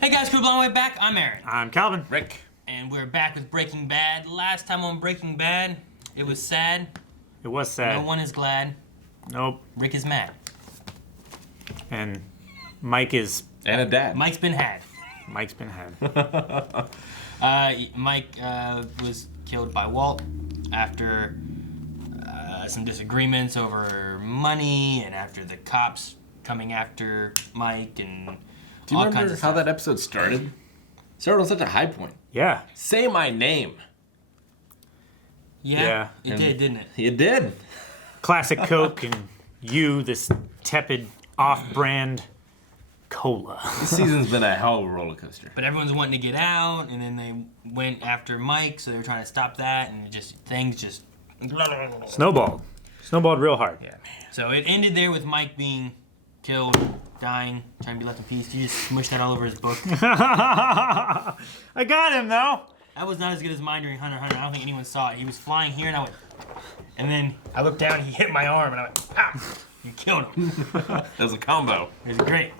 Hey guys, crew, blown way back. I'm Aaron. I'm Calvin. Rick. And we're back with Breaking Bad. Last time on Breaking Bad, it was sad. It was sad. No one is glad. Nope. Rick is mad. And Mike is... And a dad. Mike's been had. Mike's been had. Mike was killed by Walt after some disagreements over money and after the cops coming after Mike and Do you all remember kinds of how stuff. that episode started? Started on such a high point. Yeah. Say my name. Yeah, it And did, didn't it? You did. Classic Coke and you, this tepid, off-brand cola. This season's been a hell of a roller coaster. But everyone's wanting to get out, and then they went after Mike, so they were trying to stop that, and things just... Snowballed. Snowballed real hard. Yeah. So it ended there with Mike being killed, dying, trying to be left in peace. You just smushed that all over his book. I got him, though. That was not as good as mine during Hunter x Hunter. I don't think anyone saw it. He was flying here, and I went... And then I looked down, and he hit my arm, and I went, ah! You killed him. That was a combo. It was great.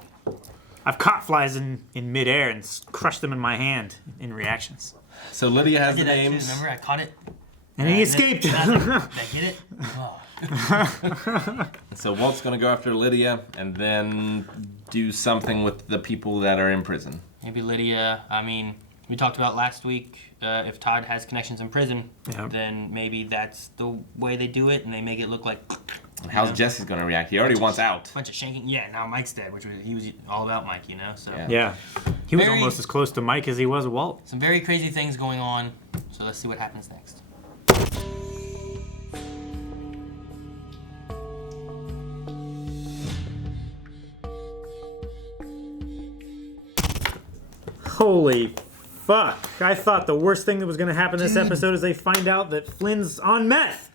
I've caught flies in midair and crushed them in my hand in reactions. So Lydia has I the did that too, names. remember? I caught it. And he escaped. Did I get it? Oh. So Walt's gonna go after Lydia and then do something with the people that are in prison. Maybe Lydia, I mean, we talked about last week, if Todd has connections in prison, Yep. then maybe that's the way they do it, and they make it look like And how's Jesse's gonna react? He already wants out. a bunch of shanking. Yeah, now Mike's dead, he was all about Mike, you know? So Yeah. Yeah. He was Very- almost as close to Mike as he was Walt. some very crazy things going on, so let's see what happens next. Holy fuck. I thought the worst thing that was going to happen this episode is they find out that Flynn's on meth.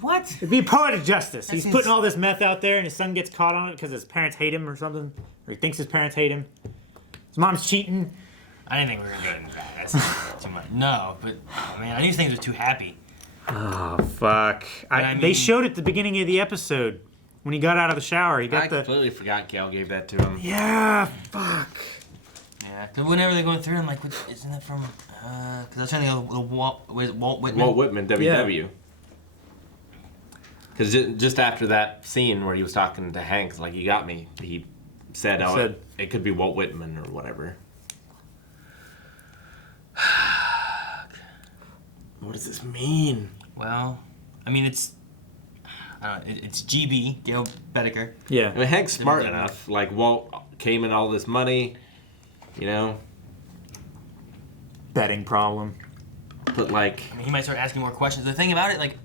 What? It'd be poetic justice. He's seems- putting all this meth out there and his son gets caught on it because his parents hate him or something. Or he thinks his parents hate him. His mom's cheating. I didn't think we were going to go into that. That's too much. No, but, oh, man, these things are too happy. Oh, fuck. I They mean- showed it at the beginning of the episode. When he got out of the shower, he got I the... completely forgot Cal gave that to him. Yeah, fuck. Yeah, because whenever they're going through, I'm like, isn't that from, because I was trying to go, Walt Whitman? Walt Whitman, WW. Because just after that scene where he was talking to Hank, like, you got me, he said, it could be Walt Whitman or whatever. What does this mean? Well, I mean, it's GB, Gail Bedecker. Yeah. I mean, Hank's smart enough. Like, Walt came in all this money, you know? Betting problem. But, like... I mean, he might start asking more questions. The thing about it, like,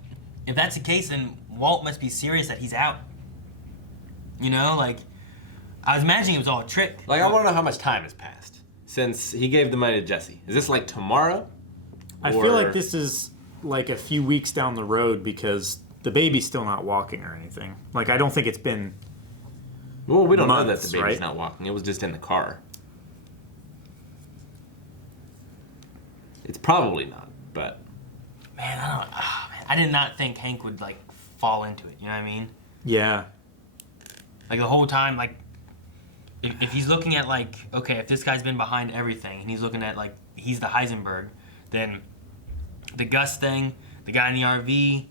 if that's the case, then Walt must be serious that he's out. You know, like, I was imagining it was all a trick. Like, I want to know how much time has passed since he gave the money to Jesse. Is this, like, tomorrow? I feel like this is like a few weeks down the road because the baby's still not walking or anything. Like, I don't think it's been... Well, we don't know that months, the baby's right? not walking. It was just in the car. It's probably not, but... Man, I did not think Hank would, like, fall into it. You know what I mean? Yeah. Like, the whole time, like, if he's looking at, like, okay, if this guy's been behind everything and he's looking at, like, he's the Heisenberg, then the Gus thing, the guy in the RV,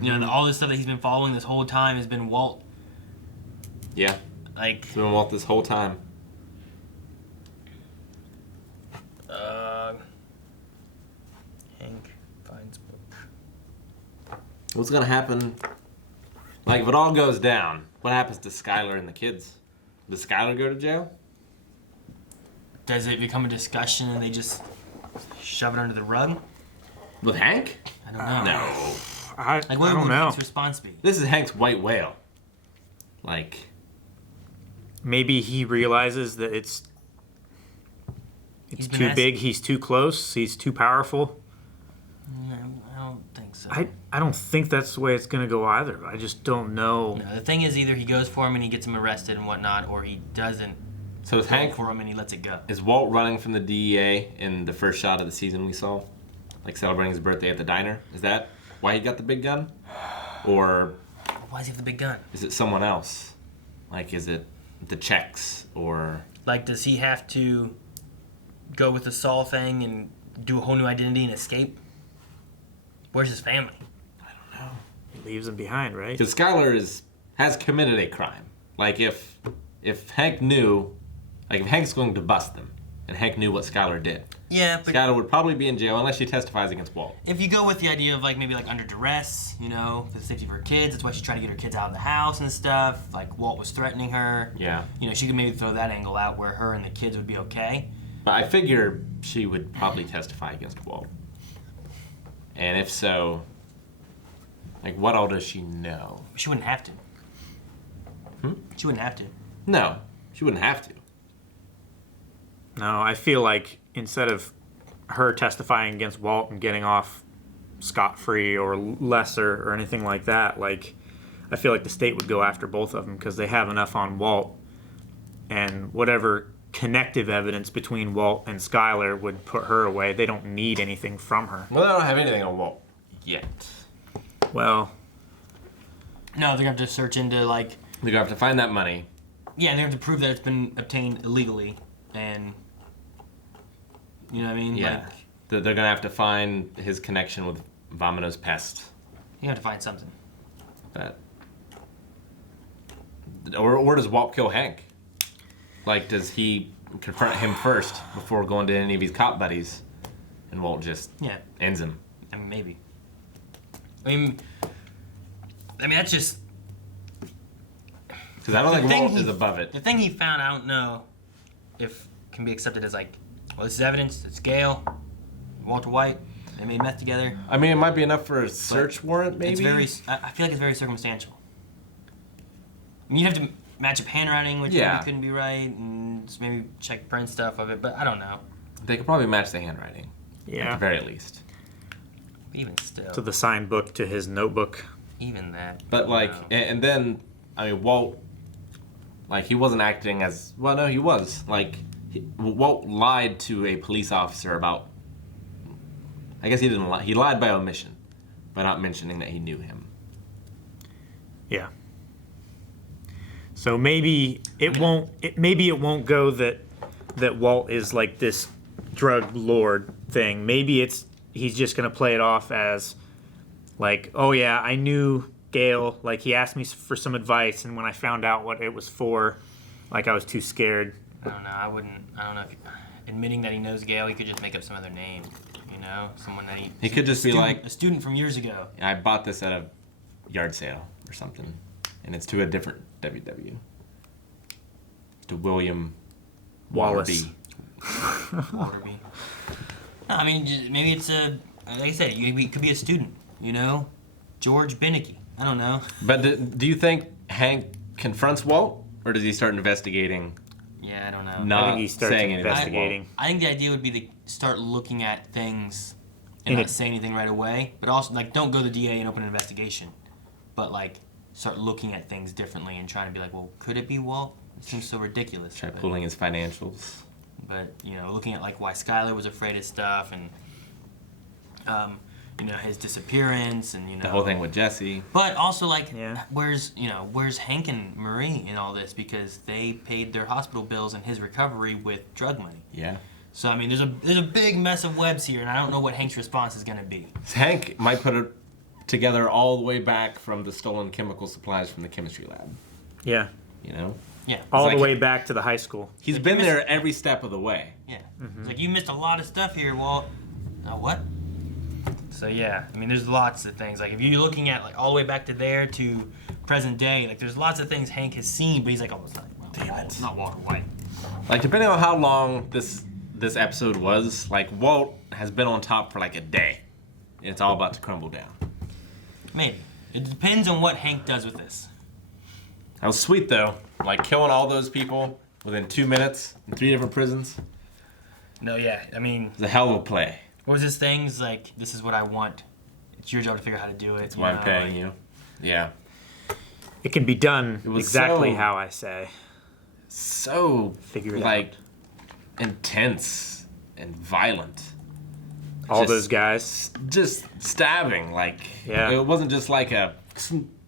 you know, all this stuff that he's been following this whole time has been Walt. Yeah. Like, It's been Walt this whole time. Hank finds book. What's gonna happen? Like, if it all goes down, what happens to Skylar and the kids? Does Skylar go to jail? Does it become a discussion and they just shove it under the rug? With Hank? I don't know. No. I Like, what don't would know. Hank's response be? This is Hank's white whale. Like, Maybe he realizes that it's He's been too asked- big, he's too close, he's too powerful. No, I don't think so. I don't think that's the way it's going to go either. I just don't know. No, the thing is, either he goes for him and he gets him arrested and whatnot, or he doesn't so is go Hank, for him and he lets it go. is Walt running from the DEA in the first shot of the season we saw? Like, celebrating his birthday at the diner? Is that why he got the big gun? Or Why does he have the big gun? is it someone else? Like, is it the checks or... Like, does he have to go with the Saul thing and do a whole new identity and escape? Where's his family? He leaves them behind, right? Because Skylar has committed a crime. Like, if Hank knew, like, if Hank's going to bust them, and Hank knew what Skylar did, Yeah, but Skylar would probably be in jail unless she testifies against Walt. if you go with the idea of, like, maybe, like, under duress, you know, for the safety of her kids, that's why she's trying to get her kids out of the house and stuff. Like, Walt was threatening her. Yeah. You know, she could maybe throw that angle out where her and the kids would be okay. But I figure she would probably testify against Walt. And if so, like, what all does she know? She wouldn't have to. She wouldn't have to. No, she wouldn't have to. No, I feel like instead of her testifying against Walt and getting off scot-free or lesser or anything like that, like, I feel like the state would go after both of them because they have enough on Walt, and whatever connective evidence between Walt and Skylar would put her away. They don't need anything from her. Well, they don't have anything on Walt yet. Well, No, they're going to have to search into, like, They're going to have to find that money. yeah, they have to prove that it's been obtained illegally. And, you know what I mean? Yeah. Like, They're going to have to find his connection with Vomito's pest. you have to find something. But, or does Walt kill Hank? Like, does he confront him first before going to any of his cop buddies? And Walt just Yeah, ends him. I mean, maybe. I mean, that's just... Because I don't think The thing Walt he- is above it. The thing he found, I don't know if can be accepted as, like, well, this is evidence. It's Gale, Walter White. They made meth together. I mean, it might be enough for a search warrant, maybe? It's very... I feel like it's very circumstantial. I mean, you have to match up handwriting, which Yeah. maybe couldn't be right, and just maybe check print stuff of it, but I don't know. They could probably match the handwriting, at yeah. the very least. Even still. To the signed book to his notebook. Even that. But, like, Wow. and then, I mean, Walt, like, he wasn't acting as, well, no, he was. Like, Walt lied to a police officer about, I guess he didn't lie. He lied by omission, by not mentioning that he knew him. Yeah. So maybe it won't. Maybe it won't go that Walt is like this drug lord thing. Maybe he's just gonna play it off as like, oh yeah, I knew Gale. Like he asked me for some advice, and when I found out what it was for, like I was too scared. I don't know. I don't know if admitting that he knows Gale, he could just make up some other name. You know, someone that He could just be like, a student from years ago. I bought this at a yard sale or something, and it's to a different WW. To William Wallace. Waterby. No, I mean, maybe it's like I said, it could be a student. You know, George Binnicky. I don't know. But do you think Hank confronts Walt, or does he start investigating? Yeah, I don't know. Not I think he starts saying anything. investigating. I think the idea would be to start looking at things and In not a- say anything right away, but also like don't go to the DA and open an investigation, but like start looking at things differently and trying to be like, well, could it be Walt? It seems so ridiculous. Try but, pulling his financials. but you know, looking at like why Skylar was afraid of stuff and you know his disappearance and you know The whole thing with Jesse. But also like Yeah. where's Hank and Marie in all this because they paid their hospital bills and his recovery with drug money. Yeah. So I mean, there's a big mess of webs here, and I don't know what Hank's response is gonna be. Hank might put it together all the way back from the stolen chemical supplies from the chemistry lab. Yeah. You know? Yeah, All like- the way back to the high school. He's been there every step of the way. yeah. It's like you missed a lot of stuff here, Walt. What? So yeah, I mean, there's lots of things. Like if you're looking at like all the way back to there to present day, like there's lots of things Hank has seen, but he's like, oh, it's not. Well, Damn it. It's not Walter White. Like, depending on how long this episode was, like, Walt has been on top for like a day. It's all about to crumble down. Maybe. It depends on what Hank does with this. That was sweet, though. Like, killing all those people within 2 minutes in 3 different prisons. No, yeah. I mean, It's a hell of a play. what was his thing? It's like, this is what I want. It's your job to figure out how to do it. That's why I'm paying you. Yeah. It can be done was exactly so- how I say. So, Figure it like, intense and violent. All Just- those guys. Just stabbing. Like, Yeah. it wasn't just like a,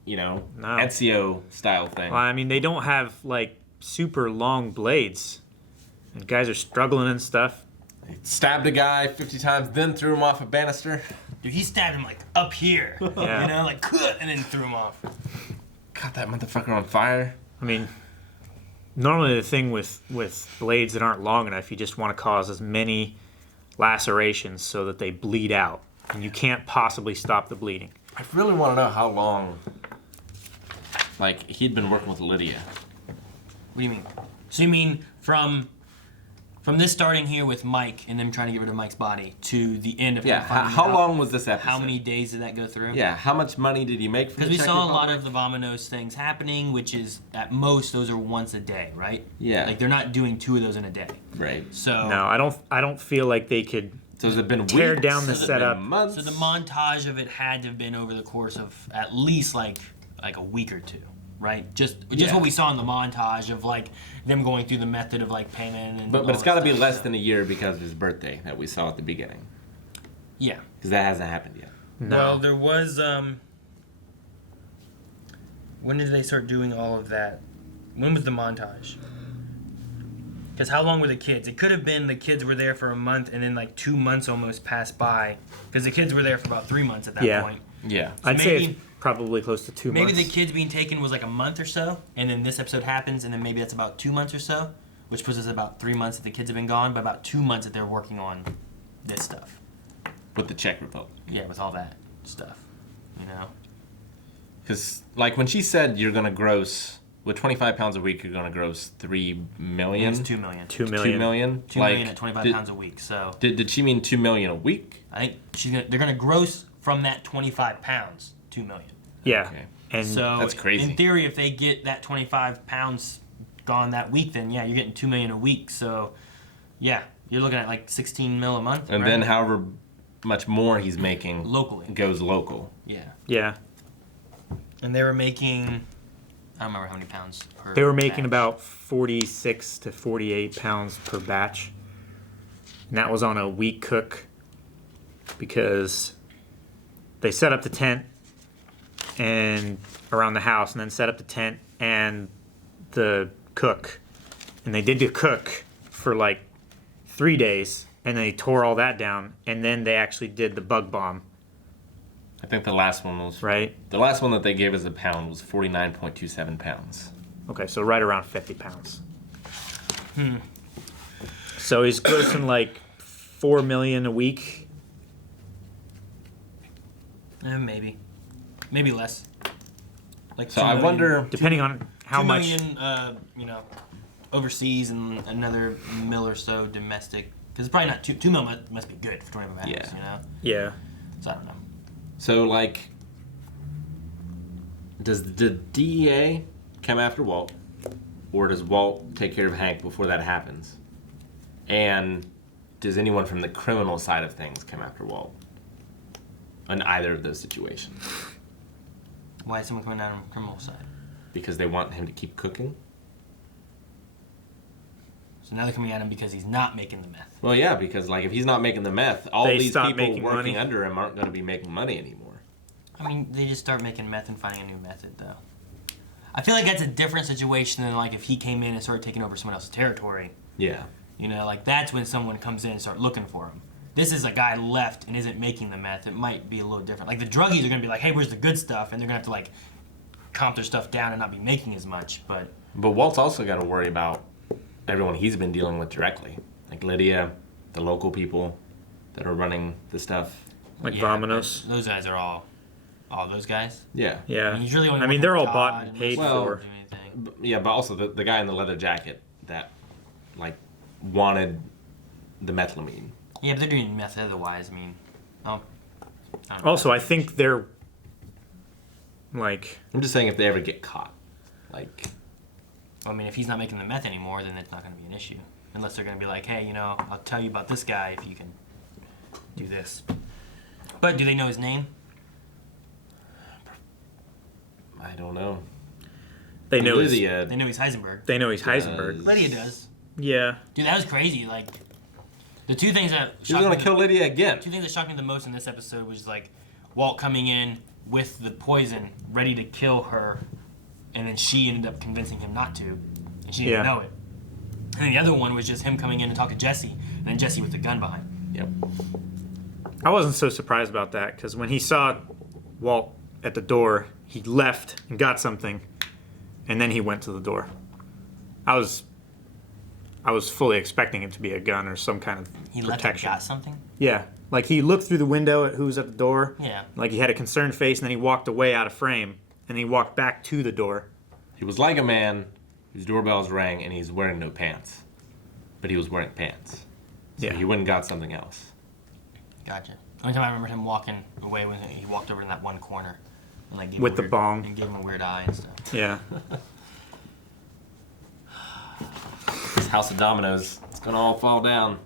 you know, No. Ezio style thing. Well, I mean, they don't have like super long blades. And guys are struggling and stuff. He stabbed a guy 50 times, then threw him off a banister. Dude, he stabbed him like up here. Yeah. You know, like and then threw him off. Caught that motherfucker on fire. I mean, normally the thing with blades that aren't long enough, you just want to cause as many lacerations so that they bleed out. And you can't possibly stop the bleeding. I really want to know how long, like, he'd been working with Lydia. What do you mean? So you mean from this starting here with Mike and them trying to get rid of Mike's body to the end of Yeah, him finding how out, long was this episode? How many days did that go through? Yeah, how much money did he make from the Because we Czech saw a lot Republic? of the Vominos things happening, which is at most those are once a day, right? Yeah. Like they're not doing 2 of those in a day. Right. So No, I don't feel like they could So has it been tear weeks? down the Has it been setup. months? So the montage of it had to have been over the course of at least like a week or 2, right? Just Yeah. what we saw in the montage of like them going through the method of like payment and. But it's got to be less than a year because of his birthday that we saw at the beginning. Yeah. Because that hasn't happened yet. No. Well, there was. When did they start doing all of that? When was the montage? Because how long were the kids? It could have been the kids were there for a month and then like 2 months almost passed by. Because the kids were there for about 3 months at that Yeah. point. Yeah. I'd say maybe- it's probably close to 2 Maybe months. the kids being taken was like a month or so, and then this episode happens, and then maybe that's about 2 months or so, which puts us at about 3 months that the kids have been gone, but about 2 months that they're working on this stuff. With the Czech Republic. Yeah, with all that stuff, you know? Because, like, when she said you're going to gross, with 25 pounds a week, you're going to gross 3 million? It's 2 million. 2 2 million. million? 2 million at 25 pounds a week, so Did she mean 2 million a week? I think they're gonna gross from that 25 pounds 2 million. Yeah. Okay. And So That's crazy. in theory, if they get that 25 pounds gone that week, then yeah, you're getting 2 million a week. So yeah, you're looking at like 16 mil a month. And right? then however much more he's making locally, goes local. yeah. yeah. And they were making, I don't remember how many pounds per. They were making batch. about 46 to 48 pounds per batch. And that was on a week cook because they set up the tent and around the house and then set up the tent and the cook. And they did the cook for like 3 days and they tore all that down and then they actually did the bug bomb, I think the last one was right? The last one that they gave us a pound was 49.27 pounds. Okay, so right around 50 pounds. So he's grossing like 4 million a week. Maybe less. Like So 2 I million- wonder. Depending on how 2 much. million, you know, overseas and another mil or so domestic. Because it's probably not 2 mil must be good for 25 pounds, Yeah. you know? Yeah. So I don't know. So, like, does the DEA come after Walt? Or does Walt take care of Hank before that happens? And does anyone from the criminal side of things come after Walt? In either of those situations? Why is someone coming down on the criminal side? Because they want him to keep cooking? So now they're coming at him because he's not making the meth. Well, yeah, because, like, if he's not making the meth, all They these stop people making working money. under him aren't going to be making money anymore. I mean, they just start making meth and finding a new method, though. I feel like that's a different situation than, like, if he came in and started taking over someone else's territory. Yeah. You know, like, that's when someone comes in and start looking for him. This is a guy left and isn't making the meth. It might be a little different. Like, the druggies are going to be like, hey, where's the good stuff? And they're going to have to, like, comp their stuff down and not be making as much. But Walt's also got to worry about everyone he's been dealing with directly. Like Lydia, the local people that are running the stuff. Like yeah, Vominos. those guys are all those guys. Yeah. Yeah. He's really only I mean, working they're with all bought God and paid Well- for. do anything. Yeah, but also the guy in the leather jacket that, like, wanted the methylamine. Yeah, but they're doing meth otherwise. I mean, I don't know. Also, I think they're like, I'm just saying if they ever get caught. Like, I mean, if he's not making the meth anymore, then it's not going to be an issue. Unless they're going to be like, hey, you know, I'll tell you about this guy if you can do this. But do they know his name? I don't know. they know he's, Lydia They know he's Heisenberg. they know he's Heisenberg. does. Lydia does. Yeah. Dude, that was crazy. Like, the two things that He's going to kill Lydia again. two things that shocked me the most in this episode was like Walt coming in with the poison, ready to kill her, and then she ended up convincing him not to, and she didn't Yeah. know it. And then the other one was just him coming in to talk to Jesse, and then Jesse with the gun behind. Yep. I wasn't so surprised about that because when he saw Walt at the door, he left and got something, and then he went to the door. I was fully expecting it to be a gun or some kind of He left and protection. got something? Yeah, like he looked through the window at who was at the door. Yeah. Like he had a concerned face, and then he walked away out of frame, and he walked back to the door. He was like a man whose doorbells rang and he's wearing no pants. But he was wearing pants. So Yeah. he went and got something else. Gotcha. The only time I remember him walking away was he walked over in that one corner. And like gave With him a the weird- bong. And gave him a weird eye and stuff. Yeah. This house of dominoes, it's gonna all fall down.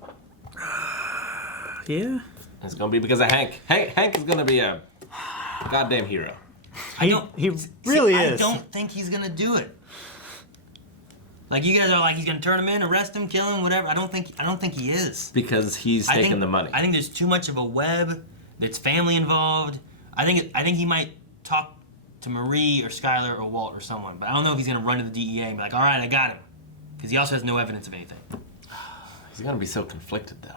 Yeah. It's gonna be because of Hank. Hank is gonna be a goddamn hero. He really I is. don't think he's gonna do it. Like you guys are like he's gonna turn him in, arrest him, kill him, whatever. I don't think he is. Because he's taking the money. I think there's too much of a web. There's family involved. I think he might talk to Marie or Skylar or Walt or someone, but I don't know if he's gonna run to the DEA and be like, all right, I got him, because he also has no evidence of anything. He's gonna be so conflicted though.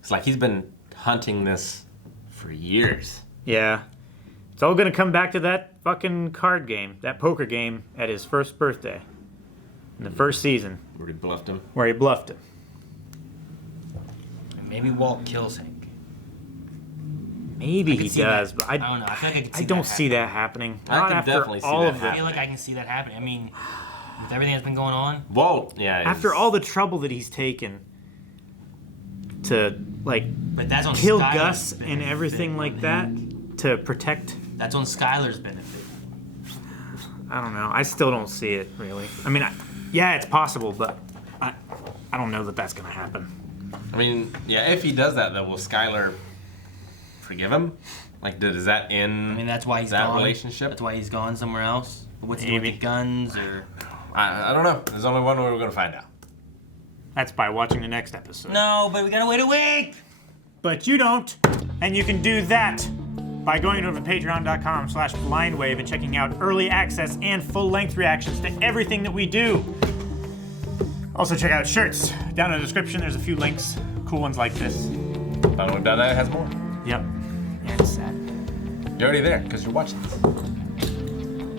It's like he's been hunting this for years. Yeah. It's all gonna come back to that fucking card game, that poker game at his first birthday. In the first season, Where he bluffed him. where he bluffed him. And maybe Walt kills Hank. Maybe I could he see does, that. but I don't know. I feel like I could see I don't that see that happening. I Not can after definitely see all that of I the, feel like I can see that happening. I mean, with everything that's been going on, Walt, yeah. after all the trouble that he's taken to like but that's on kill Skylar's Gus benefit. and everything like that to protect. That's on Skylar's benefit. I don't know. I still don't see it really. I mean, yeah, it's possible, but I don't know that that's gonna happen. I mean, yeah, if he does that though, will Skylar forgive him? Like, does that end I mean, that's why he's that gone. relationship? That's why he's gone somewhere else. What's he doing Maybe. with the guns or? I don't know. There's only one way we're gonna find out. That's by watching the next episode. No, but we gotta wait a week. But you don't, and you can do that by going over to patreon.com/blindwave and checking out early access and full-length reactions to everything that we do. Also check out shirts. Down in the description, there's a few links. Cool ones like this. But we've done that, it has more. Yep. And it's sad. You're already there because you're watching this.